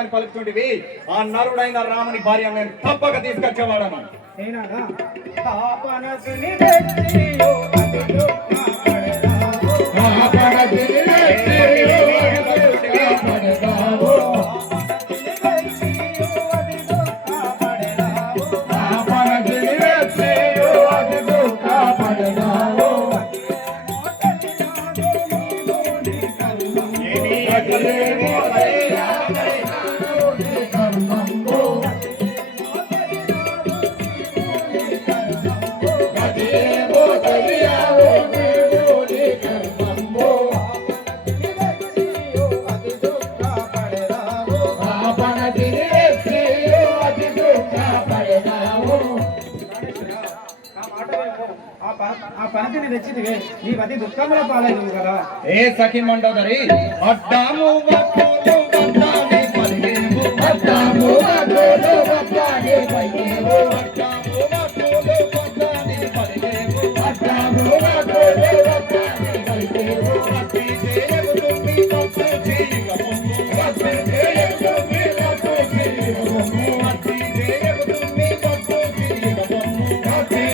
అని పలుకుతుంటివి ఆ నరుడైన రాముని భార్య నేను తప్పక తీసుకొచ్చేవాడను. దుఃఖముల పాలైంది కదా. ఏ సఖి మండోదరి అడ్డాము